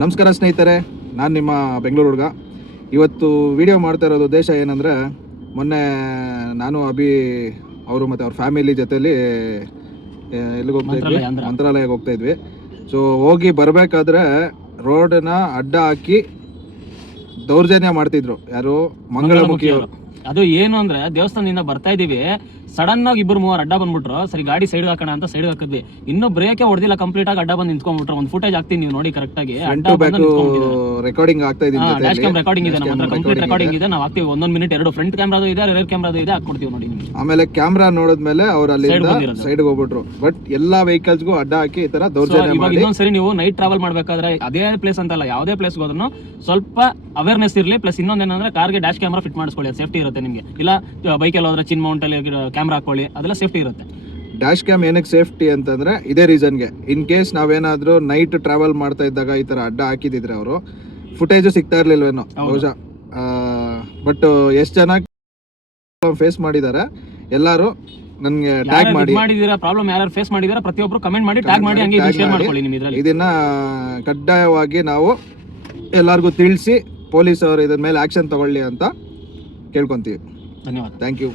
ನಮಸ್ಕಾರ ಸ್ನೇಹಿತರೆ ನಾನು ನಿಮ್ಮ ಬೆಂಗಳೂರು ಹುಡುಗ. ಇವತ್ತು ವಿಡಿಯೋ ಮಾಡ್ತಾ ಇರೋದು ಉದ್ದೇಶ ಏನಂದರೆ ಮೊನ್ನೆ ನಾನು ಅಭಿ ಅವರು ಮತ್ತು ಅವ್ರ ಫ್ಯಾಮಿಲಿ ಜೊತೆಲಿ ಎಲ್ಲಿ ಎಲ್ಲಿಗೆ ಹೋಗ್ತಾ ಇದ್ವಿ? ಮಂತ್ರಾಲಯಕ್ಕೆ ಹೋಗ್ತಾ ಇದ್ವಿ. ಸೊ ಹೋಗಿ ಬರಬೇಕಾದ್ರೆ ರೋಡನ್ನ ಅಡ್ಡ ಹಾಕಿ ದೌರ್ಜನ್ಯ ಮಾಡ್ತಿದ್ರು ಯಾರು? ಮಂಗಳಮುಖಿಯವರು. ಅದು ಏನು ಅಂದ್ರೆ ದೇವಸ್ಥಾನದಿಂದ ಬರ್ತಾ ಇದೀವಿ. ಸಡನ್ ಆಗಿ ಇಬ್ಬರು ಮೂವರು ಅಡ್ಡ ಬಂದ್ಬಿಟ್ರು. ಸರಿ ಗಾಡಿ ಸೈಡ್ ಹಾಕೋಣ ಅಂತ ಸೈಡ್ ಹಾಕಿದ್ವಿ. ಇನ್ನು ಬ್ರೇಕೆ ಹೊಡೆದಿಲ್ಲ ಕಂಪ್ಲೀಟ್ ಆಗಿ ಅಡ್ಡ ಬಂದು ನಿಂತ್ಕೊಂಡ್ಬಿಟ್ರು. ಒಂದು ಫುಟೇಜ್ ಹಾಕ್ತೀನಿ ನೀವು ನೋಡಿ ಕರೆಕ್ಟ್ ಆಗಿ. ಅಡ್ಡ ಬಂದು ರೆಕಾರ್ಡಿಂಗ್ ಆಗ್ತಾ ಡ್ಯಾಶ್ ಕ್ಯಾಮ್ ರೆಕಾರ್ಡಿಂಗ್ ಇದೆ ನಮ್ಮ ಹತ್ರ ಕಂಪ್ಲೀಟ್ ರೆಕಾರ್ಡಿಂಗ್ ಇದೆ. ನಾವು ಹಾಕ್ತೀವಿ. ಒಂದೊಂದು ಮಿನಿಟ್ ಎರಡು ಫ್ರಂಟ್ ಕ್ಯಾಮ್ರಾದು ಇದೆ ರೇರ್ ಕ್ಯಾಮ್ರಾದು ಇದೆ ಹಾಕ್ಕೊಡ್ತೀವಿ ನೋಡಿ ಆಮೇಲೆ ಕ್ಯಾಮ್ರಾ ನೋಡಿದ್ಮೇಲೆ ಅವ್ರು ಅಲ್ಲಿ. ಸೈಡ್ ಹೋಗ್ಬಿಟ್ರು. ಬಟ್ ಎಲ್ಲಾ ವೆಹಿಕಲ್ಸ್ಗೂ ಅಡ್ಡ ಹಾಕಿ ಈ ತರ ದೌರ್ಜನ್ಯ ಇವಾಗ ಇನ್ನೊಂದ್ಸರಿ ನೀವು ನೈಟ್ ಟ್ರಾವೆಲ್ ಮಾಡ್ಬೇಕಾದ್ರೆ ಅದೇ ಪ್ಲೇಸ್ ಅಂತಲ್ಲ ಯಾವುದೇ ಪ್ಲೇಸ್ ಹೋದ್ರೂ ಸ್ವಲ್ಪ ಅವೇರ್ನೆಸ್ ಇರಲಿ ಪ್ಲಸ್ ಇನ್ನೊಂದೇನಂದ್ರೆ ಕಾರ್ಗೆ ಡ್ಯಾಶ್ ಕ್ಯಾಮ್ರಾ ಫಿಟ್ ಮಾಡಿಸ್ಕೊಳ್ಳಿ ಸೇಫ್ಟಿ ಇರುತ್ತೆ ನಿಮಗೆ. ಇಲ್ಲ ಬೈಕಲ್ಲಿ ಹೋದ್ರೆ ಚಿನ್ ಮೌಂಟ್ ಅಲ್ಲಿ ಕ್ಯಾಮ್ರಾ ಹಾಕೊಳ್ಳಿ ಅದೆಲ್ಲ ಸೇಫ್ಟಿ ಇರುತ್ತೆ. ಡ್ಯಾಶ್ ಕ್ಯಾಮ್ ಏನಕ್ಕೆ ಸೇಫ್ಟಿ ಅಂತಂದ್ರೆ ಇದೇ ರೀಸನ್ಗೆ ಇನ್ ಕೇಸ್ ನಾವೇನಾದ್ರೂ ನೈಟ್ ಟ್ರಾವೆಲ್ ಮಾಡ್ತಾ ಇದ್ದಾಗ ಈ ತರ ಅಡ್ಡ ಹಾಕಿದಿದ್ರೆ ಅವರು ಫುಟೇಜ್ ಸಿಗ್ತಾ ಇರ್ಲಿಲ್ವೇನೋ. ಬಹುಶಃ. ಬಟ್ ಎಷ್ಟು ಜನ ಫೇಸ್ ಮಾಡಿದ್ದಾರೆ ಎಲ್ಲರೂ ನನಗೆ ಟ್ಯಾಗ್ ಮಾಡಿ. ಮಾಡಿದೀರಾ ಪ್ರಾಬ್ಲಮ್ ಯಾರು ಫೇಸ್ ಮಾಡಿದೀರಾ ಪ್ರತಿಯೊಬ್ಬರು ಕಮೆಂಟ್ ಮಾಡಿ ಟ್ಯಾಗ್ ಮಾಡಿ ಹಂಗೆ ಶೇರ್ ಮಾಡ್ಕೊಳ್ಳಿ ನಿಮ್ಮ ಇದ್ರಲ್ಲಿ. ಇದನ್ನ ಕಡ್ಡಾಯವಾಗಿ ನಾವು ಎಲ್ಲರಿಗೂ ತಿಳಿಸಿ ಪೊಲೀಸ್ ಅವರು ಇದ್ರ ಮೇಲೆ ಆಕ್ಷನ್ ತಗೊಳ್ಳಿ ಅಂತ ಕೇಳ್ಕೊಂತೀವಿ. ಧನ್ಯವಾದ. Thank you